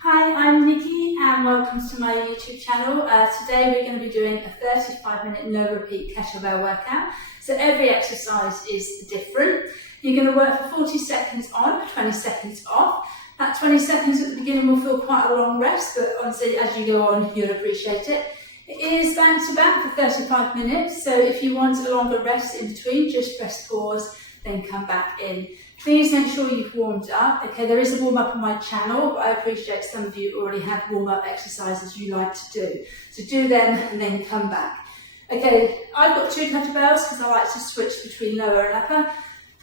Hi, I'm Nikki and welcome to my YouTube channel. Today we're going to be doing a 35-minute no repeat kettlebell workout. So every exercise is different. You're going to work for 40 seconds on, 20 seconds off. That 20 seconds at the beginning will feel quite a long rest, but honestly as you go on you'll appreciate it. It is back to back for 35 minutes, so if you want a longer rest in between, just press pause, then come back in. Please make sure you've warmed up. Okay, there is a warm up on my channel, but I appreciate some of you already have warm up exercises you like to do. So do them and then come back. Okay, I've got 2 kettlebells because I like to switch between lower and upper,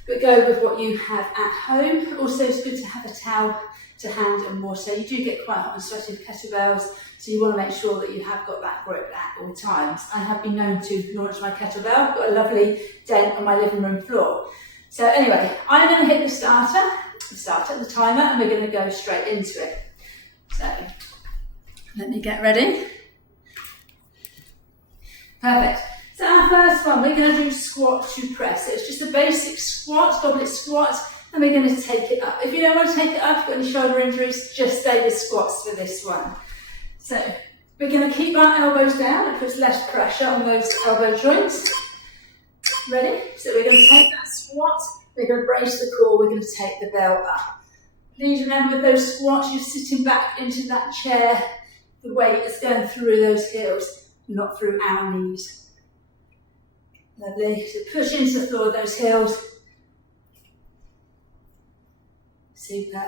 but go with what you have at home. Also, it's good to have a towel to hand and water. You do get quite hot and sweaty with kettlebells, so you want to make sure that you have got that grip at all times. I have been known to launch my kettlebell. I've got a lovely dent on my living room floor. So anyway, I'm going to hit the the timer, and we're going to go straight into it. So let me get ready. Perfect. So our first one, we're going to do squat to press. So it's just a basic squat, goblet squat, and we're going to take it up. If you don't want to take it up, if you've got any shoulder injuries, just stay with squats for this one. So we're going to keep our elbows down. It puts less pressure on those elbow joints. Ready? So we're going to take that squat, we're going to brace the core, we're going to take the bell up. Please remember with those squats, you're sitting back into that chair, the weight is going through those heels, not through our knees. Lovely. So push into the floor with those heels. Super.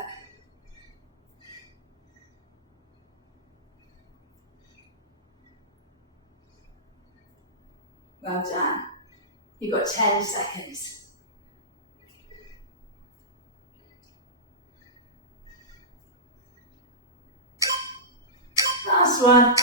Well done. You've got 10 seconds. Last one.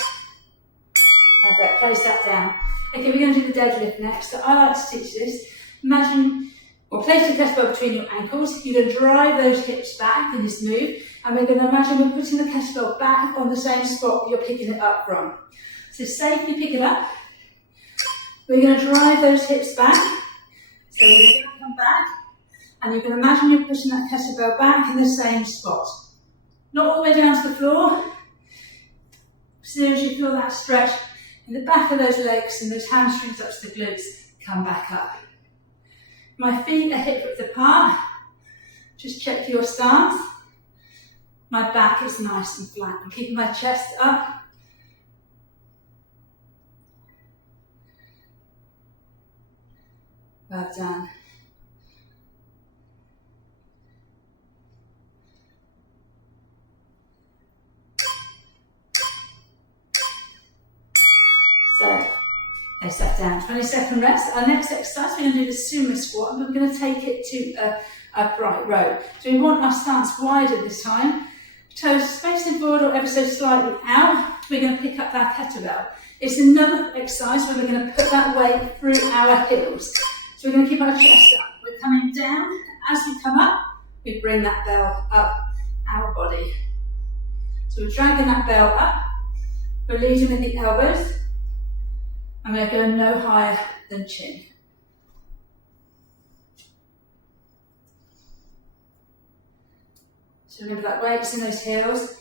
Perfect, place that down. Okay, we're going to do the deadlift next. So I like to teach this. Imagine, or place the kettlebell between your ankles. You're going to drive those hips back in this move, and we're going to imagine we're putting the kettlebell back on the same spot you're picking it up from. So safely pick it up. We're going to drive those hips back. So we're going to come back, and you can imagine you're pushing that kettlebell back in the same spot. Not all the way down to the floor. As soon as you feel that stretch in the back of those legs and those hamstrings up to the glutes, come back up. My feet are hip width apart. Just check your stance. My back is nice and flat. I'm keeping my chest up. Well done. So, place that down. 20-second rest. Our next exercise, we're going to do the sumo squat, and we're going to take it to a upright row. So we want our stance wider this time. Toes facing forward or ever so slightly out. We're going to pick up that kettlebell. It's another exercise where we're going to put that weight through our heels. So we're going to keep our chest up. We're coming down. As we come up, we bring that bell up our body. So we're dragging that bell up. We're leading with the elbows. And we're going no higher than chin. So remember that weight's in those heels.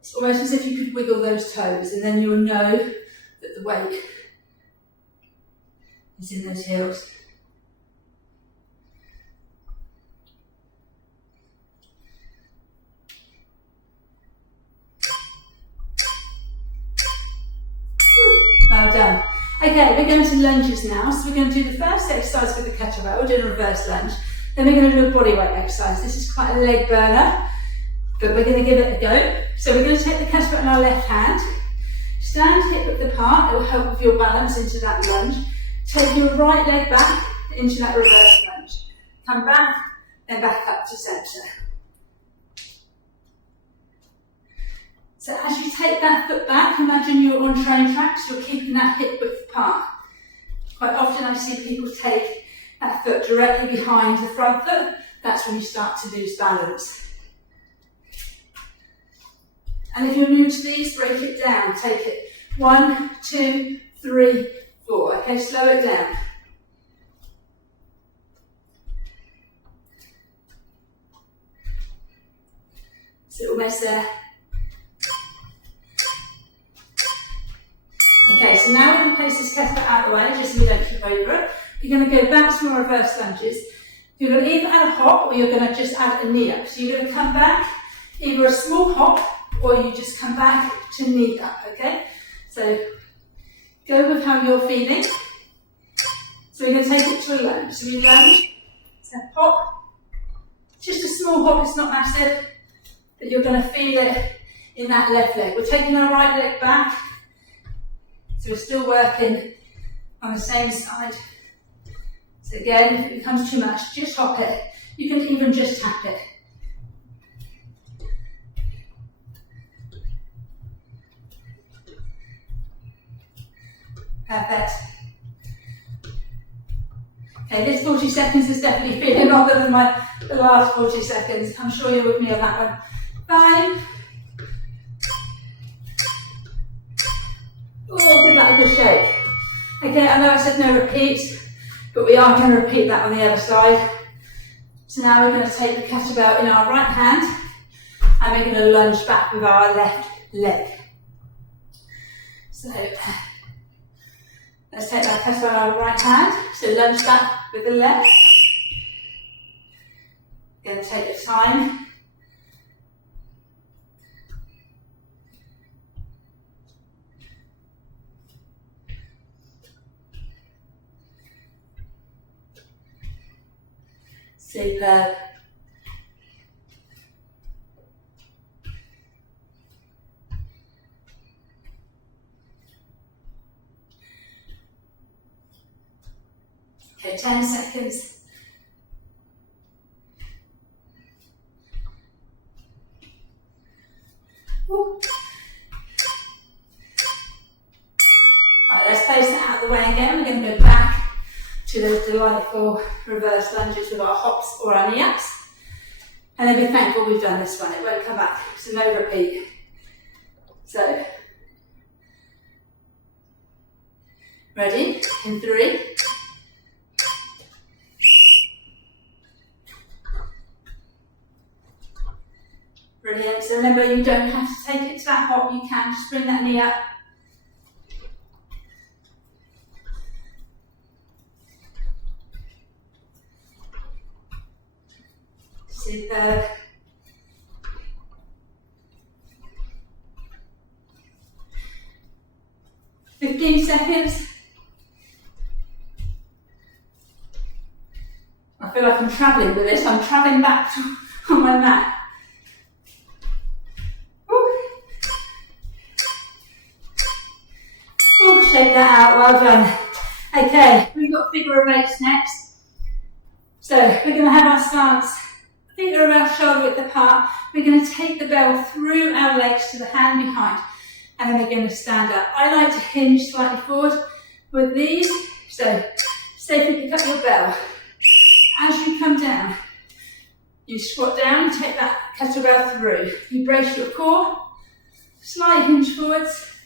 It's almost as if you could wiggle those toes, and then you'll know that the weight is in those heels. Well done. Okay, we're going to lunges now. So we're going to do the first exercise with the kettlebell. We're doing a reverse lunge. Then we're going to do a bodyweight exercise. This is quite a leg burner, but we're going to give it a go. So we're going to take the kettlebell in our left hand. Stand hip width apart. It will help with your balance into that lunge. Take your right leg back into that reverse lunge. Come back, then back up to centre. So as you take that foot back, imagine you're on train tracks, you're keeping that hip width apart. Quite often I see people take that foot directly behind the front foot. That's when you start to lose balance. And if you're new to these, break it down. Take it 1, 2, 3, 4. Okay, slow it down. So almost there. Okay, so now we're going to place this kettlebell out of the way, just so we don't trip over it. You're going to go back to more reverse lunges. You're going to either add a hop or you're going to just add a knee up. So you're going to come back, either a small hop or you just come back to knee up, okay? So go with how you're feeling. So we're going to take it to a lunge. So we lunge, so hop, just a small hop, it's not massive, but you're going to feel it in that left leg. We're taking our right leg back, so we're still working on the same side. So again, if it becomes too much, just hop it. You can even just tap it. Perfect. Okay, this 40 seconds is definitely feeling longer than the last 40 seconds. I'm sure you're with me on that one. 5. Oh, give that a good shake. Okay, I know I said no repeats, but we are going to repeat that on the other side. So now we're going to take the kettlebell in our right hand and we're going to lunge back with our left leg. So let's take that kettlebell in our right hand, so lunge back with the left. Going to take the time. Superb. Okay, 10 seconds. Woo. Right, let's place that out of the way again. We're going to go back to those delightful reverse lunges with our hops or our knee ups. And then be thankful we've done this one. It won't come back, so no repeat. So, ready? In 3. Brilliant. So remember, you don't have to take it to that hop. You can just bring that knee up. Superb. "15 seconds. I feel like I'm travelling with this. I'm travelling back on my mat. Oh, shake that out. Well done. Okay, we've got figure of 8 next. So we're going to have our stance. Feet are about shoulder width apart. We're going to take the bell through our legs to the hand behind, and then we're going to stand up. I like to hinge slightly forward with these. So, say if you pick up your bell, as you come down, you squat down and take that kettlebell through. You brace your core, slight hinge forwards.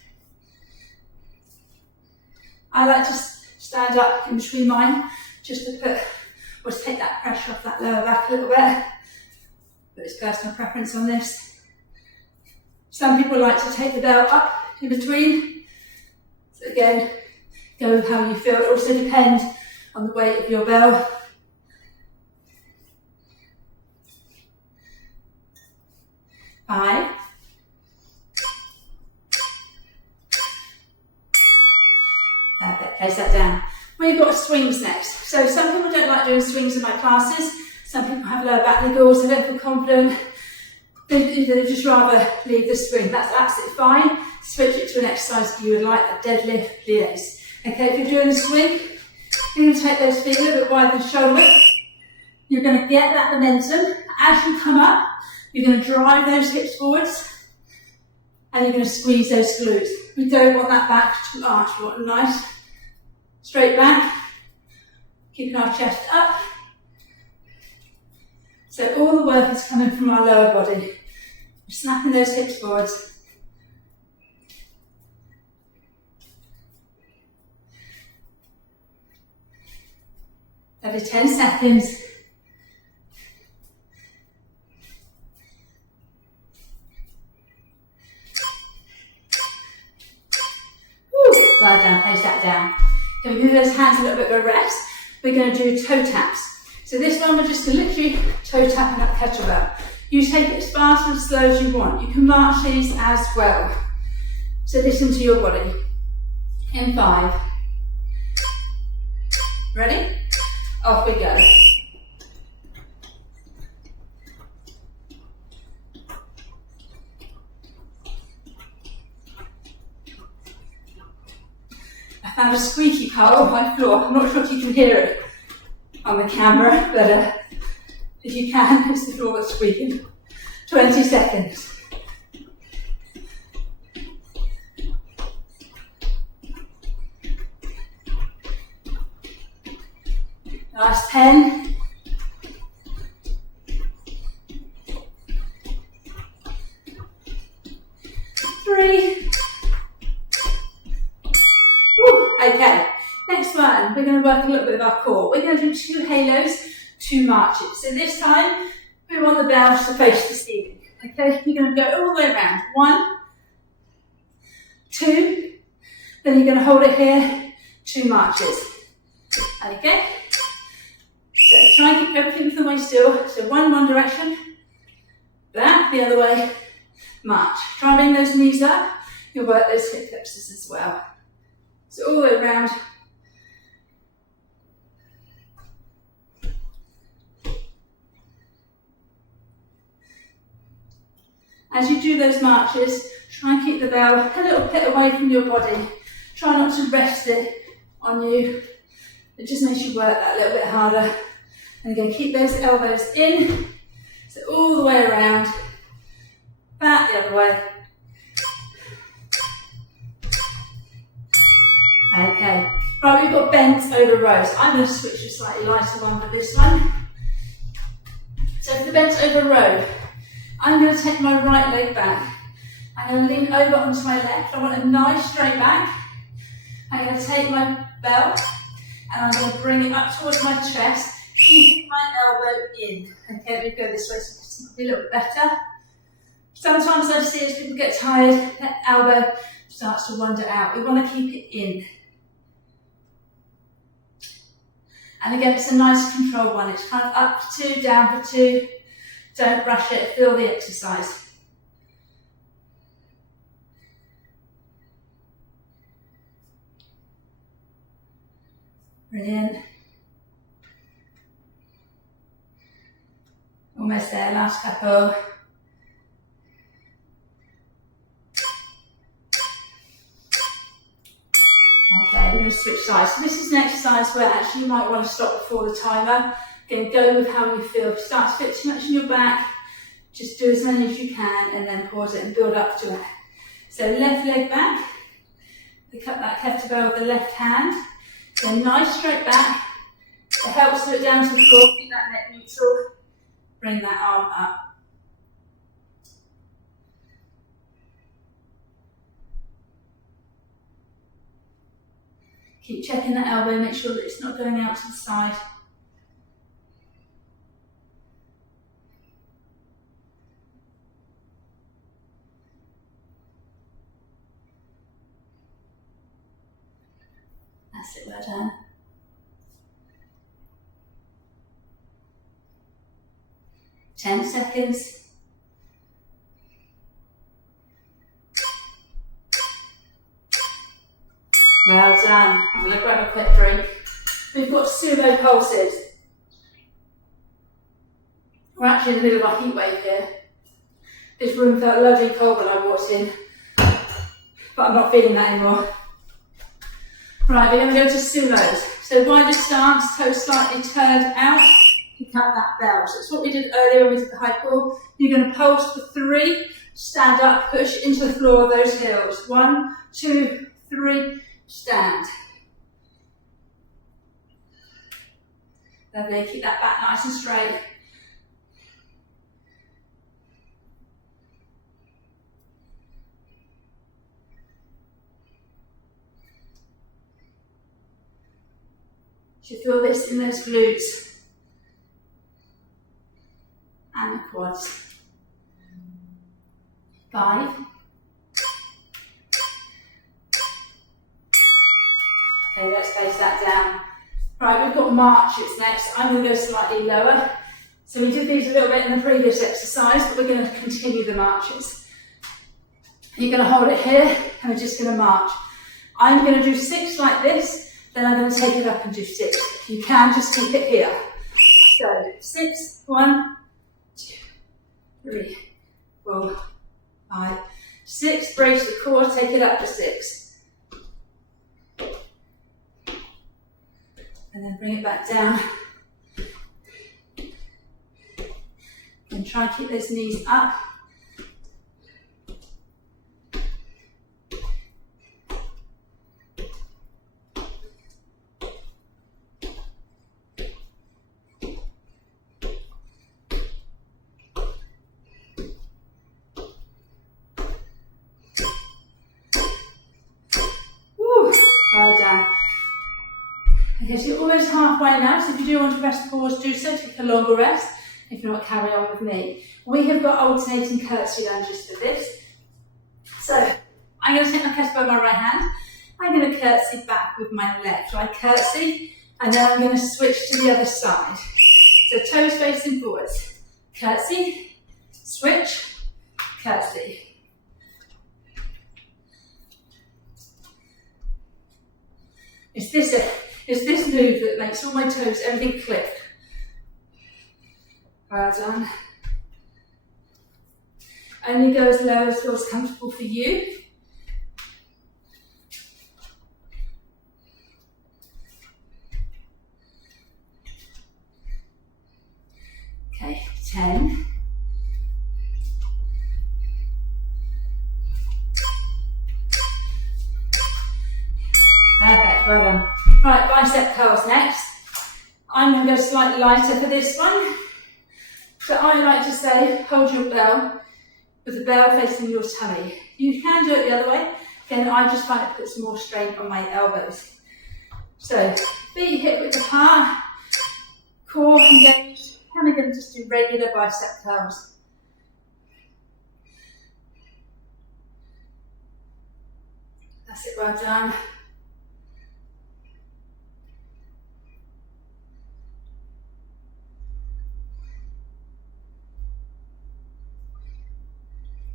I like to stand up in between mine, just to take that pressure off that lower back a little bit. But it's personal preference on this. Some people like to take the bell up in between. So again, go with how you feel. It also depends on the weight of your bell. Five. Perfect, place that down. We've got swings next. So some people don't like doing swings in my classes. Some people have lower back niggles, they don't feel confident. They'd just rather leave the swing. That's absolutely fine. Switch it to an exercise you would like, a deadlift, liés. Okay, if you're doing a swing, you're going to take those feet a little bit wider than shoulder width. You're going to get that momentum. As you come up, you're going to drive those hips forwards and you're going to squeeze those glutes. We don't want that back to arch. We want a nice straight back, keeping our chest up. So all the work is coming from our lower body. We're snapping those hips forwards. Every 10 seconds. Can we give those hands a little bit of a rest? We're going to do toe taps. So this one, we're just going to literally toe tapping that kettlebell. You take it as fast and slow as you want. You can march these as well. So listen to your body. In 5. Ready? Off we go. I found a squeaky part on my floor. I'm not sure if you can hear it on the camera, but if you can, it's the floor that's squeaking. 20 seconds. Last 10. 3. Okay, next one, we're going to work a little bit of our core. We're going to do 2 halos, 2 marches. So this time, we want the bells to face the ceiling. Okay, you're going to go all the way around. 1, 2, then you're going to hold it here, 2 marches. Okay, so try and keep everything from the way still. So one direction, back, the other way, march. Try and bring those knees up. You'll work those hip flexors as well. So all the way around. As you do those marches, try and keep the bell a little bit away from your body. Try not to rest it on you. It just makes you work that a little bit harder. And again, keep those elbows in. So all the way around. Back the other way. Okay, right, we've got bends over rows. I'm going to switch to a slightly lighter one for this one. So for the bends over row, I'm going to take my right leg back. I'm going to lean over onto my left. I want a nice straight back. I'm going to take my belt and I'm going to bring it up towards my chest, keeping my elbow in. Okay, let me go this way so it's a little bit better. Sometimes I see as people get tired, that elbow starts to wander out. We want to keep it in. And again, it's a nice controlled one. It's kind of up for 2, down for 2. Don't rush it, feel the exercise. Brilliant. Almost there, last couple. Okay, we're going to switch sides. So this is an exercise where actually you might want to stop before the timer. Again, go with how you feel. If you start to fit too much in your back, just do as many as you can and then pause it and build up to it. So left leg back, pick up that kettlebell with the left hand. Then nice straight back. It helps to it down to the floor, keep that neck neutral. Bring that arm up. Keep checking that elbow, make sure that it's not going out to the side. That's it, well done. Ten seconds. Well done. I'm going to grab a quick drink. We've got sumo pulses. We're actually in the middle of our heat wave here. This room felt lovely cold when I walked in, but I'm not feeling that anymore. Right, we're going to go to sumos. So wider stance, toes slightly turned out, pick up that bell. So it's what we did earlier when we did the high pull. You're going to pulse for 3, stand up, push into the floor of those heels. 1, 2, 3, stand. Lovely, keep that back nice and straight. You should feel this in those glutes and the quads. 5. Okay, let's face that down. Right, we've got marches next. I'm going to go slightly lower. So we did these a little bit in the previous exercise, but we're going to continue the marches. You're going to hold it here, and we're just going to march. I'm going to do 6 like this, then I'm going to take it up and do 6. If you can, just keep it here. So 6, 1, 2, 3, 4, 5, 6. Brace the core, take it up to 6. And then bring it back down. And try and keep those knees up. Woo, well done. Okay, so you're almost halfway now, so if you do want to rest, pause, do so, take a longer rest. If not, carry on with me. We have got alternating curtsy lunges for this. So, I'm going to take my kettlebell in my right hand. I'm going to curtsy back with my left. So I curtsy, and then I'm going to switch to the other side. So toes facing forwards. Curtsy, switch, curtsy. It's this move that makes all my toes, everything click. Well done. Only go as low as feels comfortable for you. Okay, 10. Perfect, well done. Right, bicep curls next. I'm going to go slightly lighter for this one. So I like to say, hold your bell with the bell facing your tummy. You can do it the other way. Again, I just find it puts more strain on my elbows. So feet hip width apart, core engaged, and we're going to just do regular bicep curls. That's it, well done.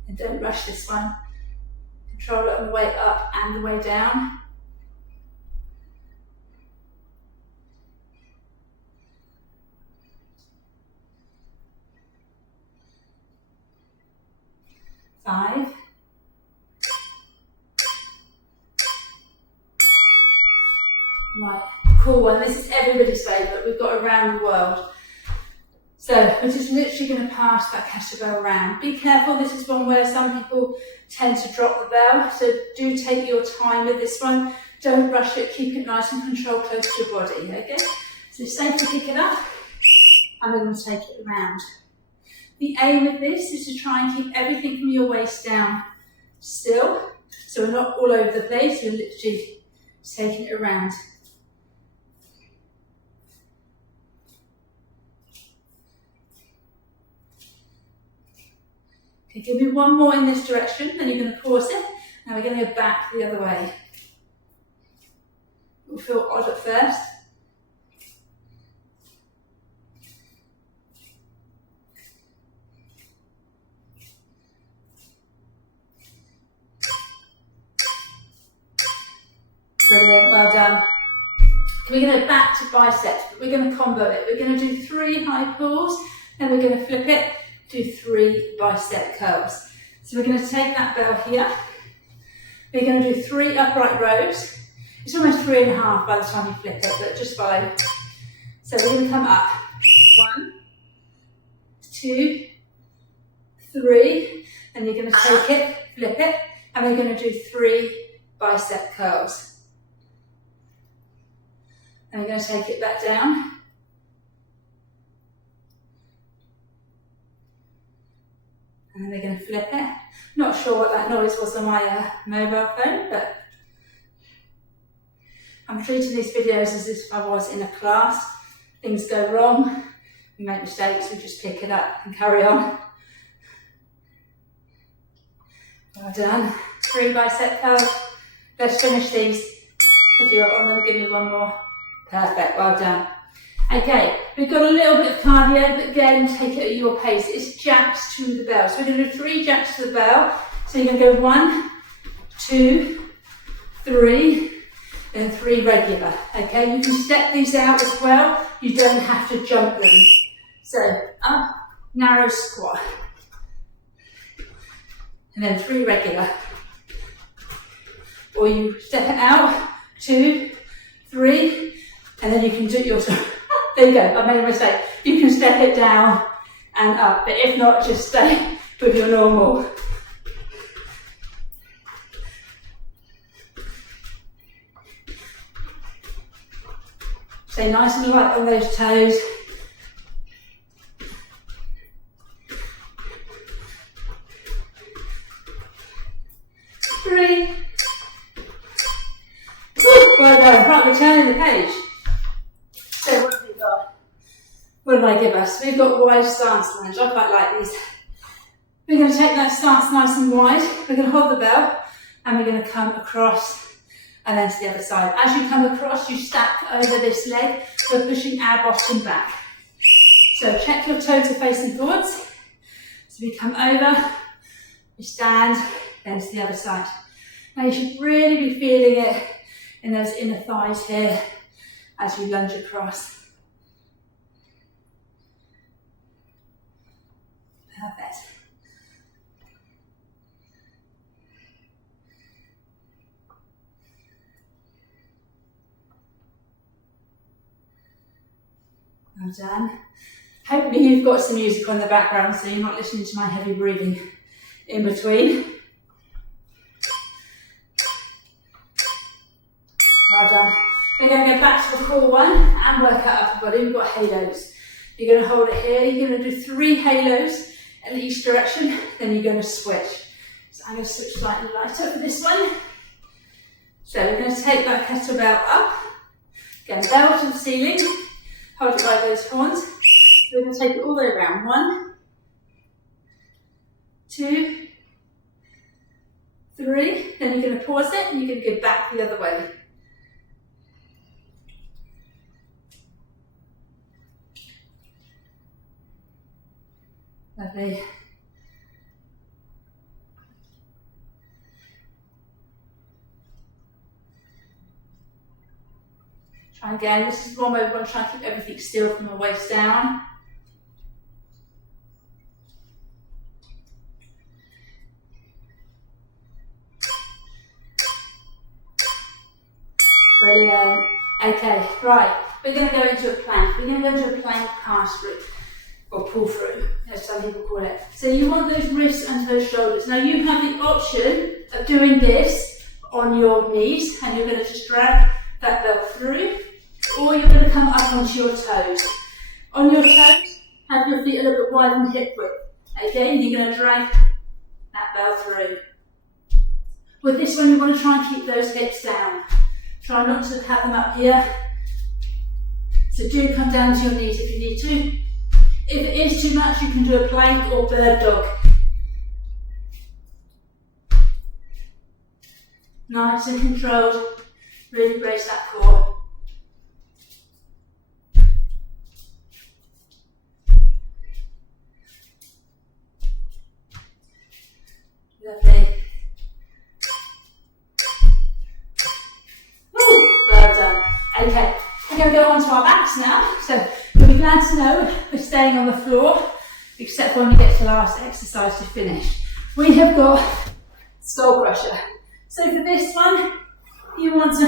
And don't rush this one. Control it on the way up and the way down. Five. Right, cool one. This is everybody's favourite. We've got around the world. So we're just literally going to pass that kettlebell around. Be careful, this is one where some people tend to drop the bell, so do take your time with this one. Don't rush it, keep it nice and controlled close to your body, okay? So safely pick it up, and we're going to take it around. The aim of this is to try and keep everything from your waist down still, so we're not all over the place, we're literally taking it around. Okay, give me one more in this direction, then you're going to pause it, and we're going to go back the other way. It will feel odd at first. Brilliant, well done. We're going to go back to biceps, but we're going to combo it. We're going to do 3 high pulls, then we're going to flip it, do 3 bicep curls. So we're going to take that bell here. We're going to do 3 upright rows. It's almost 3.5 by the time you flip it, but just follow. So we're going to come up. 1, 2, 3, and you're going to take it, flip it, and we're going to do 3 bicep curls. And we're going to take it back down. And then we're going to flip it. Not sure what that noise was on my mobile phone, but I'm treating these videos as if I was in a class. Things go wrong, we make mistakes, we just pick it up and carry on. Well done. 3 bicep curls. Let's finish these. If you're on them, give me one more. Perfect, well done. Okay, we've got a little bit of cardio, but again, take it at your pace. It's jacks to the bell. So we're going to do 3 jacks to the bell. So you're going to go 1, 2, 3, and 3 regular. Okay, you can step these out as well. You don't have to jump them. So up, narrow squat. And then 3 regular. Or you step it out, 2, 3, and then you can do your, there you go, I made a mistake. You can step it down and up, but if not, just stay with your normal. Stay nice and light on those toes. Three. Well done. Right, we're turning the page. So what have we got? What did I give us? We've got wide stance lunge. I quite like these. We're going to take that stance nice and wide. We're going to hold the bell and we're going to come across and then to the other side. As you come across, you stack over this leg. We're pushing our bottom back. So check your toes are facing forwards. So we come over, we stand, then to the other side. Now you should really be feeling it in those inner thighs here as you lunge across. Perfect. Well done. Hopefully you've got some music on the background so you're not listening to my heavy breathing in between. Well done. We're going to go back to the core one and work out upper body. We've got halos. You're going to hold it here. You're going to do 3 halos in each direction. Then you're going to switch. So I'm going to switch slightly lighter for this one. So we're going to take that kettlebell up. Again, bell to the ceiling. Hold it by those horns. So we're going to take it all the way around. 1, 2, 3. Then you're going to pause it and you're going to go back the other way. Lovely. Try again. This is one where we want to try and keep everything still from the waist down. Brilliant. Okay, right. We're going to go into a plank. We're going to go into a plank pass through. Or pull through, as some people call it. So you want those wrists and those shoulders. Now you have the option of doing this on your knees and you're going to just drag that bell through, or you're going to come up onto your toes. On your toes, have your feet a little bit wider than hip width. Okay, and you're going to drag that bell through. With this one, you want to try and keep those hips down. Try not to have them up here. So do come down to your knees if you need to. If it is too much, you can do a plank or bird dog. Nice and controlled. Really brace that core. Lovely. Woo, well done. Okay, we're going to go on to our backs now. So you'll be glad to know we're staying on the floor, except when we get to the last exercise to finish. We have got skull crusher. So for this one, you want to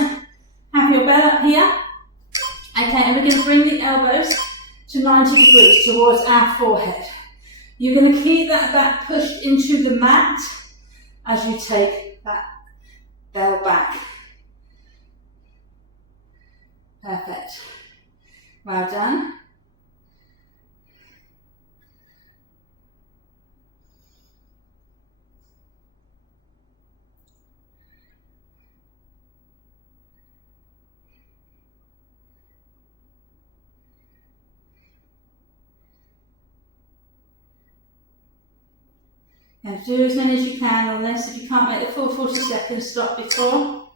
have your bell up here. Okay, and we're going to bring the elbows to 90 degrees towards our forehead. You're going to keep that back pushed into the mat as you take that bell back. Perfect. Well done. Now do as many as you can on this. If you can't make the full 40 seconds, stop before.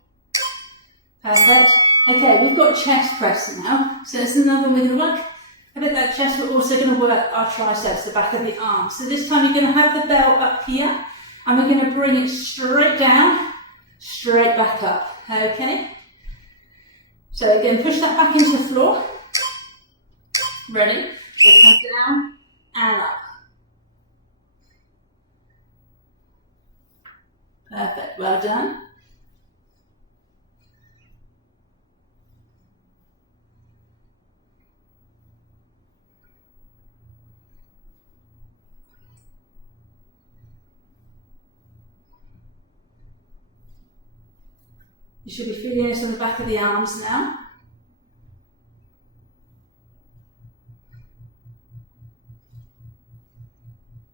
Perfect. Okay, we've got chest press now. So that's another one. We're going to work a bit that chest. We're also going to work our triceps, the back of the arm. So this time you're going to have the bell up here, and we're going to bring it straight down, straight back up. Okay. So again, push that back into the floor. Ready? So come down and up. Perfect. Well done. You should be feeling this on the back of the arms now.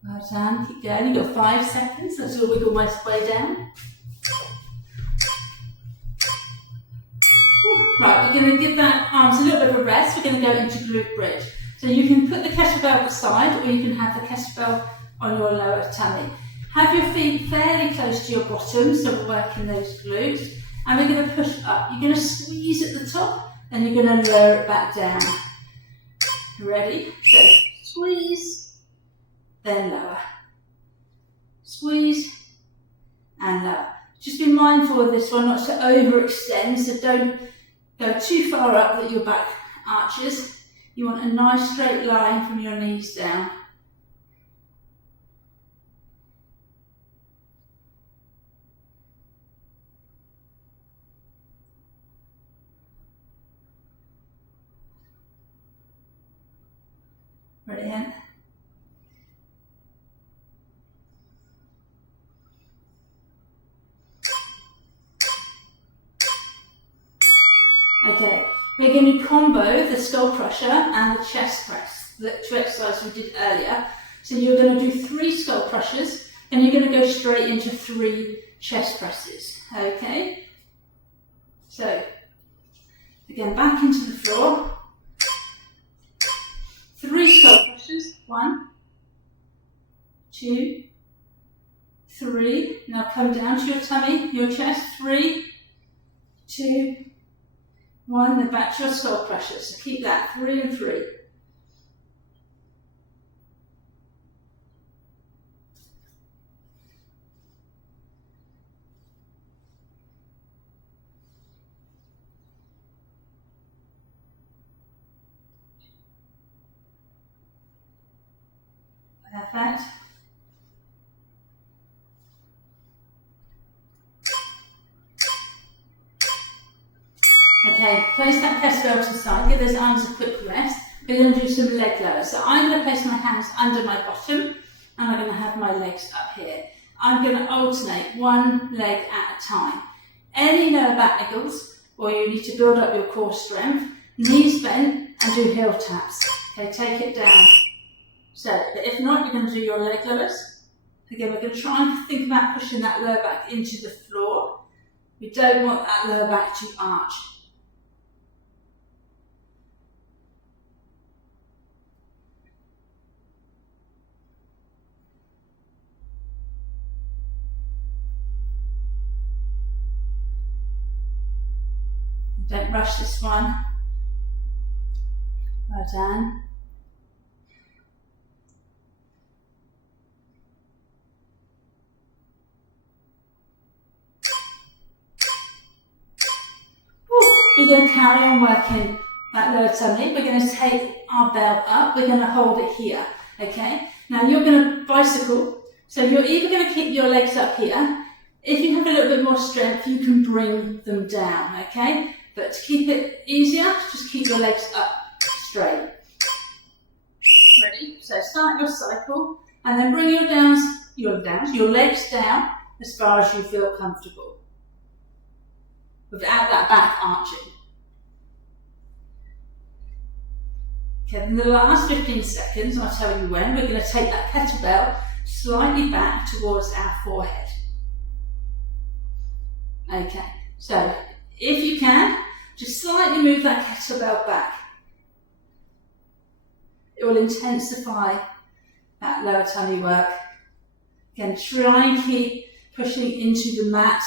Well done, keep going, you've got 5 seconds, let's all wiggle my way down. Right, we're going to give that arms a little bit of a rest, we're going to go into glute bridge. So you can put the kettlebell aside, or you can have the kettlebell on your lower tummy. Have your feet fairly close to your bottom, so we're working those glutes. And we're going to push up. You're going to squeeze at the top, and you're going to lower it back down. Ready? So squeeze, then lower. Squeeze, and lower. Just be mindful of this one, not to overextend, so don't go too far up that your back arches. You want a nice straight line from your knees down. Brilliant. Okay, we're going to combo the skull crusher and the chest press, the two exercises we did earlier. So you're going to do 3 skull crushers, and you're going to go straight into 3 chest presses. Okay? So, again, back into the floor. 3 skull crushers. 1, 2, 3. Now come down to your tummy, your chest. 3, 2, 1. Then back to your skull crushers. So keep that. 3 and 3. Perfect. Okay, place that kettlebell to the side, give those arms a quick rest. We're going to do some leg lowers. So I'm going to place my hands under my bottom, and I'm going to have my legs up here. I'm going to alternate one leg at a time. Any lower back niggles, or you need to build up your core strength, knees bent, and do heel taps. Okay, take it down. So, but if not, you're going to do your leg lowers. Again, we're going to try and think about pushing that lower back into the floor. We don't want that lower back to arch. Don't rush this one. Well done. We're going to carry on working that lower tummy. We're going to take our belt up. We're going to hold it here. Okay. Now you're going to bicycle. So you're either going to keep your legs up here. If you have a little bit more strength, you can bring them down. Okay. But to keep it easier, just keep your legs up straight. Ready? So start your cycle, and then bring your legs down as far as you feel comfortable, without that back arching. Okay, in the last 15 seconds, I'll tell you when, we're going to take that kettlebell slightly back towards our forehead. Okay, so if you can, just slightly move that kettlebell back. It will intensify that lower tummy work. Again, try and keep pushing into the mat.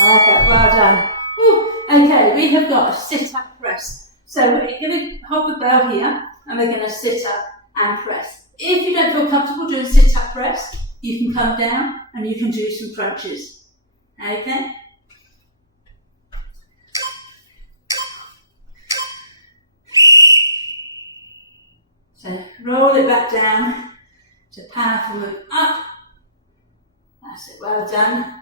Perfect, well done. Whew. Okay, we have got a sit-up press. So we're going to hold the bell here and we're going to sit up and press. If you don't feel comfortable doing sit-up press, you can come down and you can do some crunches. Okay? So roll it back down. It's a powerful move up. That's it, well done.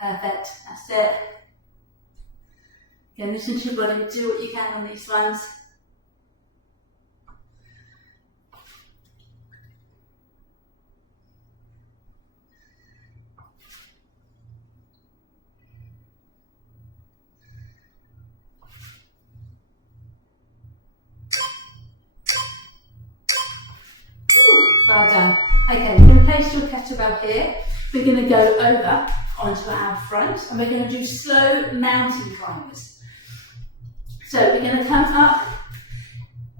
Perfect, that's it. Again, listen to your body, do what you can on these ones. Well done. Okay, we're going to place your kettlebell here. We're going to go over onto our front and we're going to do slow mountain climbers. So we're going to come up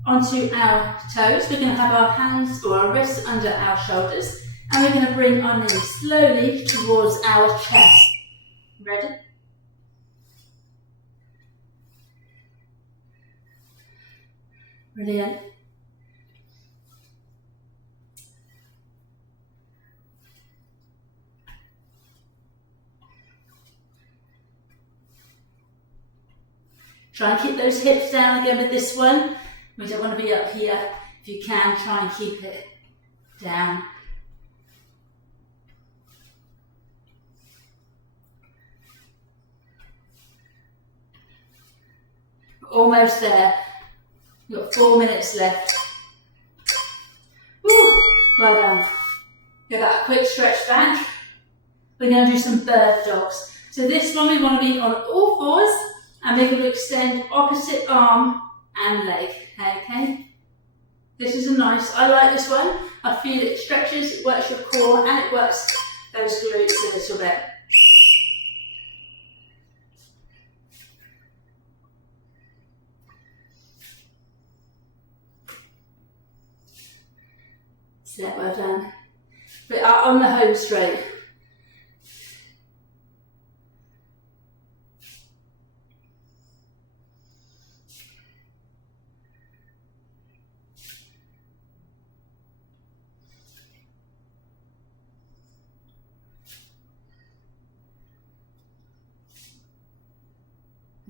onto our toes. We're going to have our hands or our wrists under our shoulders and we're going to bring our knees slowly towards our chest. Ready? Brilliant. Try and keep those hips down again with this one. We don't want to be up here. If you can, try and keep it down. Almost there. We've got 4 minutes left. Woo, well done. Give that a quick stretch back. We're going to do some bird dogs. So this one we want to be on all fours. And we're going to extend opposite arm and leg, okay? This is a nice, I like this one. I feel it stretches, it works your core and it works those glutes a little bit. So well done. But on the home straight.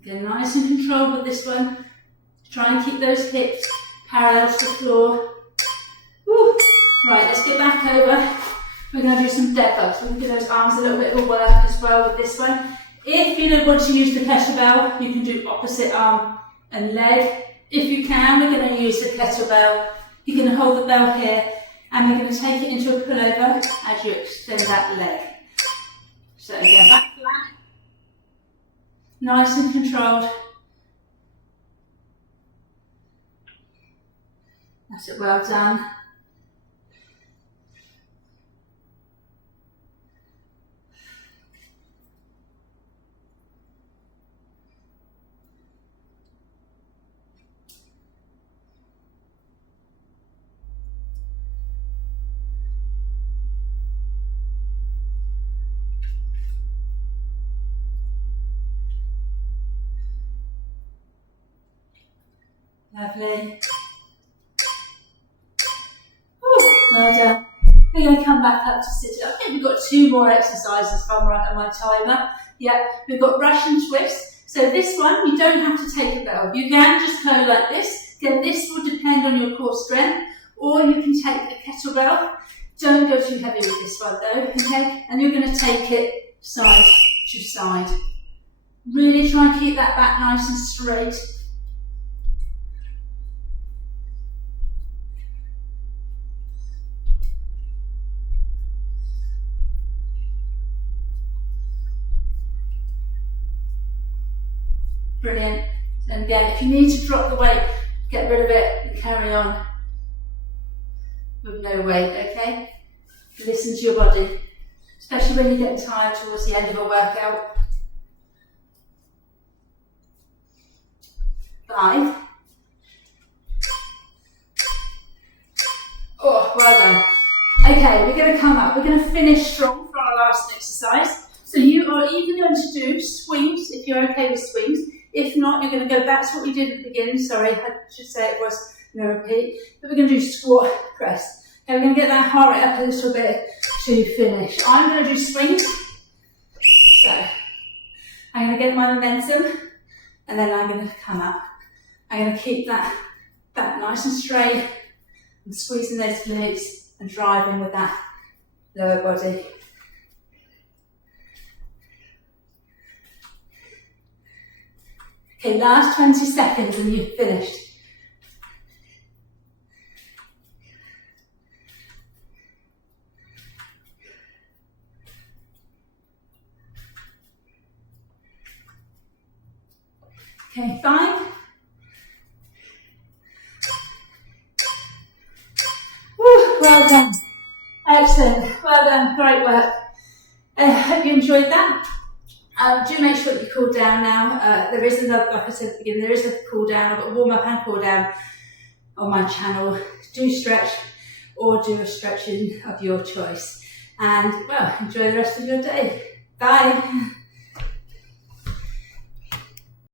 Again, nice and controlled with this one. Try and keep those hips parallel to the floor. Woo. Right, let's get back over. We're going to do some dead bugs. We're going to give those arms a little bit of work as well with this one. If you don't want to use the kettlebell, you can do opposite arm and leg. If you can, we're going to use the kettlebell. You're going to hold the bell here and we're going to take it into a pullover as you extend that leg. So again, back flat. Nice and controlled. That's it, well done. Lovely. Woo, well done. We're going to come back up to sit up. I think we've got 2 more exercises if I'm right on my timer. Yep, we've got Russian twist. So this one, you don't have to take a bell. You can just go like this. Again, this will depend on your core strength. Or you can take a kettlebell. Don't go too heavy with this one though, okay? And you're going to take it side to side. Really try and keep that back nice and straight. Brilliant. And again, if you need to drop the weight, get rid of it and carry on with no weight, okay? Listen to your body, especially when you're getting tired towards the end of a workout. 5, Oh, well done. Okay, we're going to come up. We're going to finish strong for our last exercise. So you are either going to do swings, if you're okay with swings. If not, you're going to go back to what we did at the beginning. Sorry, I should say it was no repeat. But we're going to do squat press. Okay, we're going to get that heart rate up a little bit to finish. I'm going to do swings. So I'm going to get my momentum, and then I'm going to come up. I'm going to keep that back nice and straight, and squeezing those glutes and driving with that lower body. Okay, last 20 seconds and you've finished. Okay, 5. Woo, well done. Excellent. Well done. Great work. Hope you enjoyed that. Do make sure that you cool down now. There is another, like I said at the beginning, there is a cool down. I've got a warm up and cool down on my channel. Do stretch or do a stretching of your choice. And well, enjoy the rest of your day. Bye.